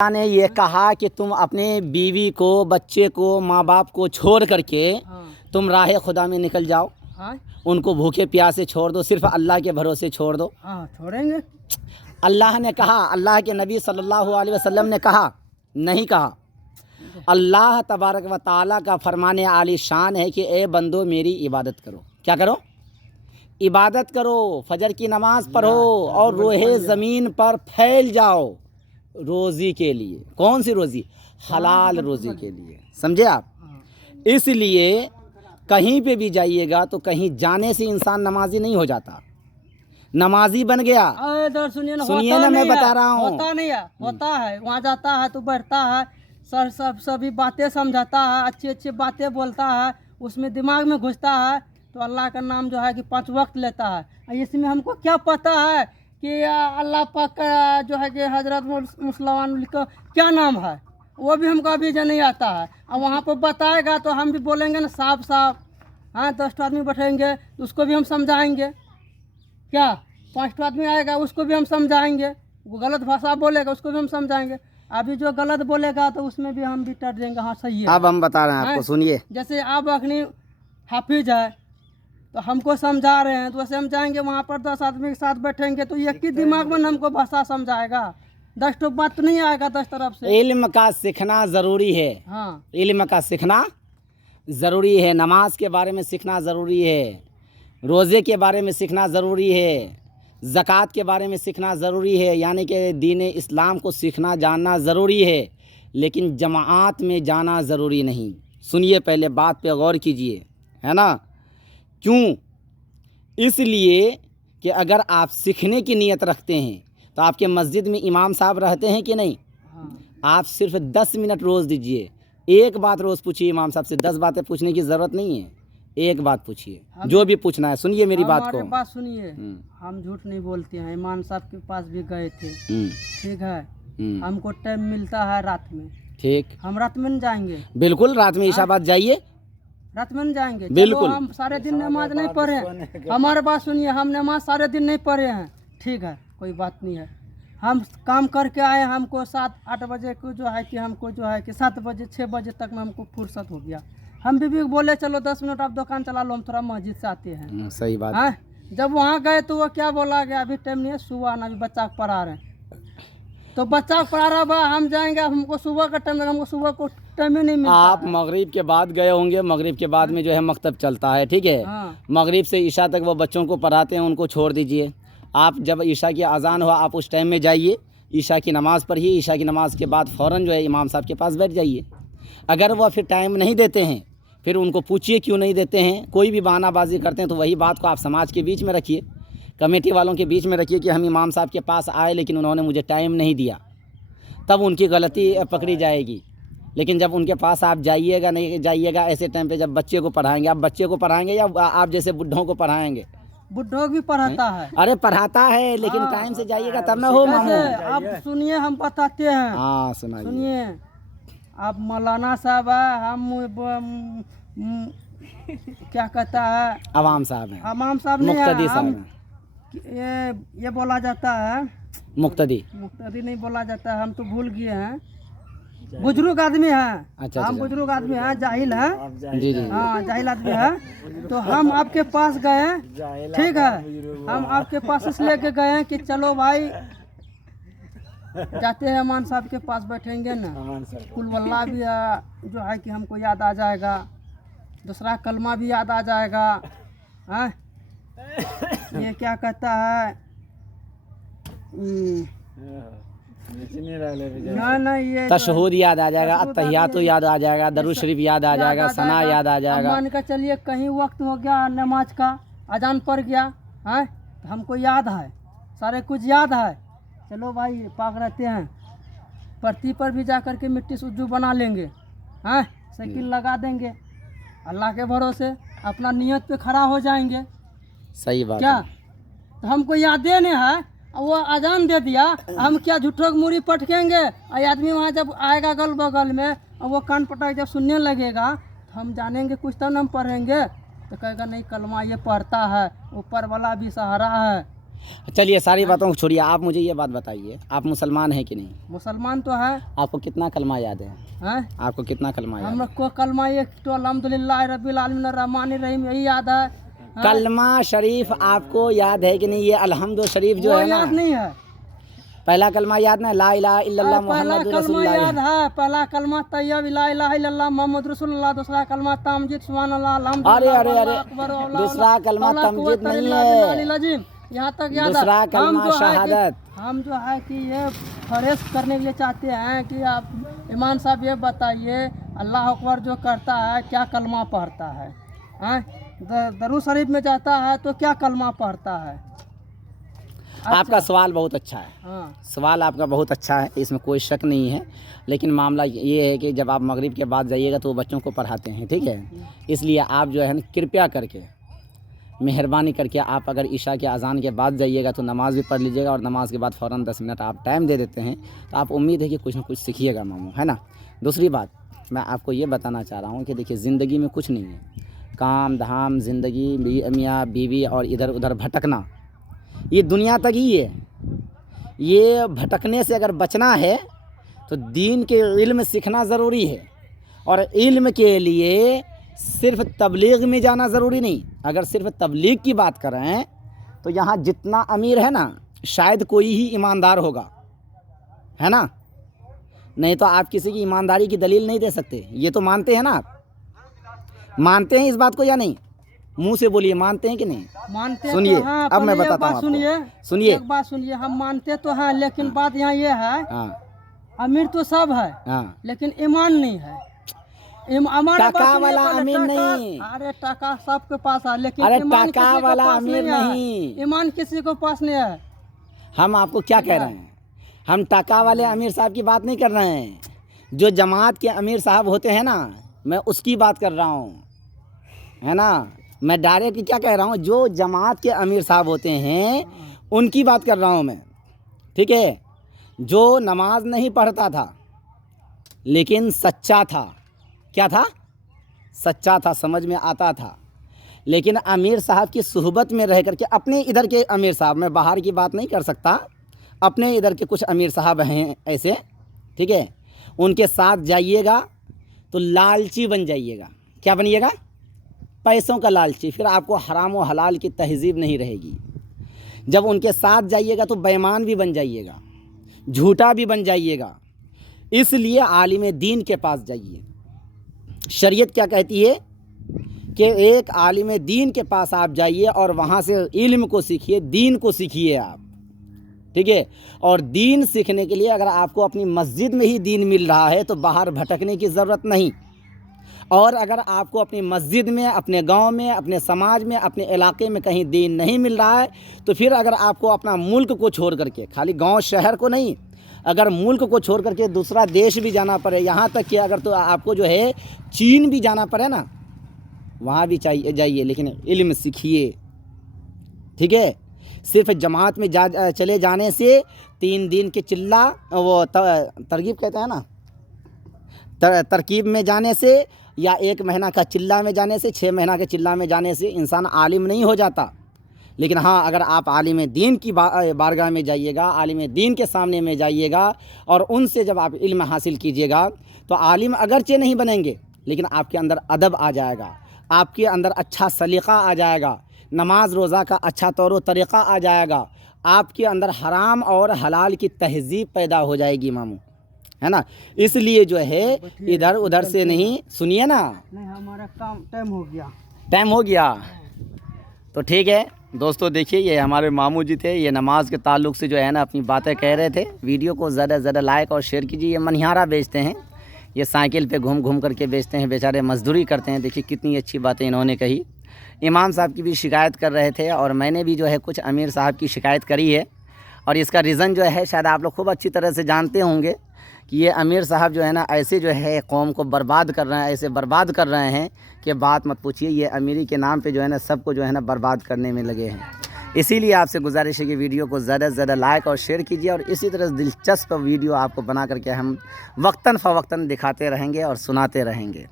اللہ نے یہ کہا کہ تم اپنے بیوی کو بچے کو ماں باپ کو چھوڑ کر کے تم راہ خدا میں نکل جاؤ, ان کو بھوکے پیاسے چھوڑ دو, صرف اللہ کے بھروسے چھوڑ دو. چھوڑیں گے. اللہ نے کہا, اللہ کے نبی صلی اللہ علیہ وسلم نے کہا, نہیں کہا. اللہ تبارک و تعالیٰ کا فرمان عالی شان ہے کہ اے بندو میری عبادت کرو. کیا کرو؟ عبادت کرو, فجر کی نماز پڑھو اور روئے زمین پر پھیل جاؤ روزی کے لیے. کون سی روزی؟ حلال روزی کے لیے. سمجھے آپ؟ اس لیے کہیں پہ بھی جائیے گا تو کہیں جانے سے انسان نمازی نہیں ہو جاتا, نمازی بن گیا. سنیے نا, میں بتا رہا ہوں. ہوتا نہیں ہے, ہوتا ہے. وہاں جاتا ہے تو بیٹھتا ہے, سبھی باتیں سمجھاتا ہے, اچھی اچھی باتیں بولتا ہے, اس میں دماغ میں گھستا ہے تو اللہ کا نام جو ہے کہ 5 وقت لیتا ہے. اس میں ہم کو کیا پتہ ہے کہ اللہ پاک کا جو ہے کہ حضرت مسلمان کا کیا نام ہے, وہ بھی ہم کو ابھی جو نہیں آتا ہے. اور وہاں پہ بتائے گا تو ہم بھی بولیں گے نا صاف صاف. 10 آدمی بیٹھیں گے تو اس کو بھی ہم سمجھائیں گے. کیا 5 آدمی آئے گا اس کو بھی ہم سمجھائیں گے. وہ غلط بھاشا بولے گا اس کو بھی ہم سمجھائیں گے. ابھی جو غلط بولے گا تو اس میں بھی ہم بھی ٹر دیں گے, ہاں صحیح ہے. اب ہم بتا رہے ہیں آپ کو, سنیے. جیسے آپ اخنی حافظ ہے تو ہم کو سمجھا رہے ہیں, تو ویسے ہم جائیں گے وہاں پر 10 آدمی کے ساتھ بیٹھیں گے تو ایک ہی دماغ میں ہم کو بھاشا سمجھائے گا. 10 بات تو نہیں آئے گا 10 طرف سے. علم کا سیکھنا ضروری ہے. علم کا سیکھنا ضروری ہے. نماز کے بارے میں سیکھنا ضروری ہے, روزے کے بارے میں سیکھنا ضروری ہے, زکوٰۃ کے بارے میں سیکھنا ضروری ہے. یعنی کہ دین اسلام کو سیکھنا جاننا ضروری ہے, لیکن جماعت میں جانا ضروری نہیں. سنیے, پہلے بات پہ غور کیجئے, ہے نا. کیوں؟ اس لیے کہ اگر آپ سیکھنے کی نیت رکھتے ہیں تو آپ کے مسجد میں امام صاحب رہتے ہیں کہ نہیں؟ آپ صرف 10 منٹ روز دیجئے, ایک بات روز پوچھیے امام صاحب سے. 10 باتیں پوچھنے کی ضرورت نہیں ہے, ایک بات پوچھیے جو بھی پوچھنا ہے. سنیے میری بات کو. بات سنیے, ہم جھوٹ نہیں بولتے ہیں. امام صاحب کے پاس بھی گئے تھے, ٹھیک ہے. ہم کو ٹائم ملتا ہے رات میں, ٹھیک, ہم رات میں جائیں گے. بالکل, رات میں عشاء بعد جائیے, رات میں جائیں گے. بالکل. ہم سارے دن نماز نہیں پڑھے. ہمارے بات سنیے, ہم نماز سارے دن نہیں پڑھے ہیں, ٹھیک ہے, کوئی بات نہیں ہے. ہم کام کر کے آئے, ہم کو 7-8 بجے کو جو ہے کہ ہم کو جو ہے کہ 7 بجے 6 بجے تک میں ہم کو فرصت ہو گیا. ہم بھی بولے چلو 10 منٹ آپ دکان چلا لو, ہم تھوڑا مسجد سے آتے ہیں. صحیح بات. جب وہاں گئے تو وہ کیا بولا کہ ابھی ٹائم نہیں ہے, صبح آنا, ابھی بچہ کو پڑھا رہے ہیں. تو بچہ کو پڑھا رہا با, ہم جائیں گے, ہم کو صبح کا ٹائم لگا, ہم کو صبح کو ٹائم ہی نہیں ملتا. آپ مغرب کے بعد گئے ہوں گے, مغرب کے بعد میں جو ہے مکتب چلتا ہے, ٹھیک ہے. مغرب سے عشاء تک وہ بچوں کو پڑھاتے ہیں, ان کو چھوڑ دیجئے. آپ جب عشاء کی اذان ہوا آپ اس ٹائم میں جائیے, عشاء کی نماز پڑھیے. عشاء کی نماز کے بعد فوراً جو ہے امام صاحب کے پاس بیٹھ جائیے. اگر وہ پھر ٹائم نہیں دیتے ہیں, پھر ان کو پوچھیے کیوں نہیں دیتے ہیں. کوئی بھی بہانہ بازی کرتے ہیں تو وہی بات کو آپ سماج کے بیچ میں رکھیے, کمیٹی والوں کے بیچ میں رکھیے کہ ہم امام صاحب کے پاس آئے لیکن انہوں نے مجھے ٹائم نہیں دیا. تب ان کی غلطی پکڑی جائے گی. لیکن جب ان کے پاس آپ جائیے گا, نہیں جائیے گا, ایسے ٹائم پہ جب بچے کو پڑھائیں گے, آپ بچے کو پڑھائیں گے یا آپ جیسے بڈھوں کو پڑھائیں گے؟ بڈھوں بھی پڑھاتا ہے. ارے پڑھاتا ہے, لیکن ٹائم سے جائیے گا تب نہ ہو ماموں. آپ سنیے, ہم بتاتے ہیں. ہاں سنائیے. سنیے, آپ مولانا صاحب ہے, ہم کیا کہتا ہے, عوام صاحب ہیں, امام صاحب نہیں مقتدی ہے. صاحب یہ بولا جاتا ہے مقتدی نہیں بولا جاتا ہے, ہم تو بھول گئے ہیں. بزرگ آدمی ہیں, ہم بزرگ آدمی ہیں, جاہل ہیں. جی جی, ہاں جاہل آدمی ہے. تو ہم آپ کے پاس گئے, ٹھیک ہے, ہم آپ کے پاس اس لے کے گئے ہیں کہ چلو بھائی جاتے ہیں امام صاحب کے پاس, بیٹھیں گے نا, کل واللہ بھی جو ہے کہ ہم کو یاد آ جائے گا, دوسرا کلمہ بھی یاد آ جائے گا. یہ کیا کہتا ہے, یہ تشہود یاد آ جائے گا, التحیات یاد آ جائے گا, درود شریف یاد آ جائے گا, ثنا یاد آ جائے گا. مان کا چلیے کہیں وقت ہو گیا نماز کا, اذان پڑ گیا, تو ہم کو یاد ہے, سارے کچھ یاد ہے. چلو بھائی پاک رہتے ہیں, پرتی پر بھی جا کر کے مٹی سے اجو بنا لیں گے, سائیکل لگا دیں گے, اللہ کے بھروسے اپنا نیت پہ کھڑا ہو جائیں گے. صحیح بات. کیا تو ہم کو یادیں نہیں ہے, وہ اذان دے دیا, ہم کیا جھوٹوں کی موری پٹکیں گے. اور آدمی وہاں جب آئے گا گل بغل میں, اور وہ کان پٹک جب سننے لگے گا تو ہم جانیں گے کچھ تو ہم پڑھیں گے. تو کہے گا نہیں کلمہ یہ پڑھتا ہے, اوپر والا بھی سہارا ہے, चलिए सारी बातों को छोड़िए, आप मुझे ये बात बताइए, आप मुसलमान हैं कि नहीं? मुसलमान तो है। आपको कितना कलमा याद है? हैं? आपको कितना कलमा याद हम है? लोग को कलमा एक तो अल्हम्दुलिल्लाह रब्बिल आलमीन रहमानिर रहीम यही याद है। हाँ? कलमा शरीफ आपको याद है कि नहीं? ये अल्हम्दु शरीफ जो वो है ना, याद नहीं है। पहला कलमा याद ना, ला इलाहा इल्लल्लाह पहला मुहम्मदुर कलमा रसूलुल्लाह। याद है, पहला कलमा तैयब ला इलाहा इल्लल्लाह मुहम्मद रसूलुल्लाह। दूसरा कलमा तामजीद सुभानअल्लाह अल्हम्दुलिल्लाह अरे अरे अरे, वल्लाहु अकबर वल्लाहु दूसरा कलमा वला तमजीद कुव्वता नहीं इल्ला है, बिल्लाहिल अज़ीम। यहाँ तक याद है। दूसरा हम कलमा जो है शहादत। कि हम जो है कि ये फरेश करने के लिए चाहते हैं कि आप ईमान साहब ये बताइए, अल्लाह अकबर जो करता है क्या कलमा पढ़ता है? हैं? दरूद शरीफ में जाता है तो क्या कलमा पढ़ता है? आपका सवाल बहुत अच्छा है, हाँ सवाल आपका बहुत अच्छा है, इसमें कोई शक नहीं है। लेकिन मामला ये है कि जब आप मगरिब के बाद जाइएगा तो वो बच्चों को पढ़ाते हैं, ठीक है? इसलिए आप जो है ना कृपया करके, मेहरबानी करके, आप अगर ईशा के अज़ान के बाद जाइएगा तो नमाज़ भी पढ़ लीजिएगा, और नमाज के बाद फ़ौरन 10 मिनट आप टाइम दे देते हैं तो आप उम्मीद है कि कुछ ना कुछ सीखिएगा मामू, है ना? दूसरी बात मैं आपको ये बताना चाह रहा हूँ कि देखिए ज़िंदगी में कुछ नहीं है, काम धाम ज़िंदगी, मियाँ बीवी और इधर उधर भटकना, ये दुनिया तक ही है। ये भटकने से अगर बचना है तो दीन के इल्म सीखना ज़रूरी है, और इल्म के लिए सिर्फ तबलीग में जाना ज़रूरी नहीं। अगर सिर्फ तबलीग की बात करें तो यहाँ जितना अमीर है ना, शायद कोई ही ईमानदार होगा, है ना? नहीं तो आप किसी की ईमानदारी की दलील नहीं दे सकते। ये तो मानते हैं ना, आप मानते हैं इस बात को या नहीं? मुंह से बोलिए, मानते हैं कि नहीं? मानते सुनिए, तो हाँ, अब मैं पहले एक बताता हूँ बात आपको। सुनिए। एक बात सुनिए, हम मानते तो हैं, लेकिन बात यहाँ ये है, हाँ अमीर तो सब है हाँ, लेकिन ईमान नहीं है। हमारे टका पास सुनिए वाला पहले, अमीर टका- नहीं। अरे टका सबके पास है लेकिन अरे ईमान टका किसी को वाला पास अमीर है। नहीं। ईमान किसी को पास नहीं है। हम आपको क्या कह रहे हैं? हम टका वाले अमीर साहब की बात नहीं कर रहे हैं। जो जमात के अमीर साहब होते हैं ना, मैं उसकी बात कर रहा हूँ, है ना? मैं डायरेक्ट क्या कह रहा हूँ, जो जमात के अमीर साहब होते हैं उनकी बात कर रहा हूँ मैं, ठीक है? जो नमाज नहीं पढ़ता था लेकिन सच्चा था। क्या था? सच्चा था, समझ में आता था। लेकिन अमीर साहब की सुहबत में रह करके, अपने इधर के अमीर साहब, मैं बाहर की बात नहीं कर सकता, अपने इधर के कुछ अमीर साहब हैं ऐसे, ठीक है? उनके साथ जाइएगा तो लालची बन जाइएगा। क्या बनिएगा? पैसों का लालची। फिर आपको हराम व हलाल की तहजीब नहीं रहेगी। जब उनके साथ जाइएगा तो बेईमान भी बन जाइएगा, झूठा भी बन जाइएगा। इसलिए आलिम दीन के पास जाइए। शरीयत क्या कहती है कि एक आलिम दीन के पास आप जाइए और वहाँ से इल्म को सीखिए, दीन को सीखिए आप, ठीक है? और दीन सीखने के लिए अगर आपको अपनी मस्जिद में ही दीन मिल रहा है तो बाहर भटकने की ज़रूरत नहीं। और अगर आपको अपनी मस्जिद में, अपने गांव में, अपने समाज में, अपने इलाके में कहीं दीन नहीं मिल रहा है तो फिर अगर आपको अपना मुल्क को छोड़ करके, खाली गांव शहर को नहीं, अगर मुल्क को छोड़ करके दूसरा देश भी जाना पड़े, यहाँ तक कि अगर तो आपको जो है चीन भी जाना पड़े ना, वहाँ भी चाहिए जाइए, लेकिन इल्म सीखिए, ठीक है? सिर्फ जमात में चले जाने से 3 दिन के चिल्ला, वो तरकीब कहते हैं ना, तरकीब में जाने से, या 1 महीना का चिल्ला में जाने से, 6 महीना के चिल्ला में जाने से इंसान आलिम नहीं हो जाता। लेकिन हाँ, अगर आप आलिम दीन की बारगाह में जाइएगा, आलिम दीन के सामने में जाइएगा और उनसे जब आप इल्म हासिल कीजिएगा तो आलिम अगरचे नहीं बनेंगे, लेकिन आपके अंदर अदब आ जाएगा, आपके अंदर अच्छा सलीक़ा आ जाएगा, नमाज रोज़ा का अच्छा तौर तरीक़ा आ जाएगा, आपके अंदर हराम और हलाल की तहजीब पैदा हो जाएगी मामू, है ना? इसलिए जो है इधर उधर से नहीं, सुनिए ना, नहीं हमारा काम टाइम हो गया। टाइम हो गया तो ठीक है दोस्तों। देखिए ये हमारे मामू जी थे, ये नमाज के ताल्लुक़ से जो है ना अपनी बातें कह रहे थे। वीडियो को ज़्यादा से ज़्यादा लाइक और शेयर कीजिए। ये मनिहारा बेचते हैं, ये साइकिल पे घूम घूम करके बेचते हैं, बेचारे मजदूरी करते हैं। देखिए कितनी अच्छी बातें इन्होंने कही। इमाम साहब की भी शिकायत कर रहे थे और मैंने भी जो है कुछ अमीर साहब की शिकायत करी है, और इसका रीज़न जो है शायद आप लोग खूब अच्छी तरह से जानते होंगे कि ये अमीर साहब जो है ना ऐसे जो है कौम को बर्बाद कर रहे हैं, ऐसे बर्बाद कर रहे हैं कि बात मत पूछिए। ये अमीरी के नाम पे जो है ना सबको जो है ना बर्बाद करने में लगे हैं। इसीलिए आपसे गुजारिश है कि वीडियो को ज़्यादा से ज़्यादा लाइक और शेयर कीजिए, और इसी तरह दिलचस्प वीडियो आपको बना करके हम वक्तन फ़वक्तन दिखाते रहेंगे और सुनाते रहेंगे।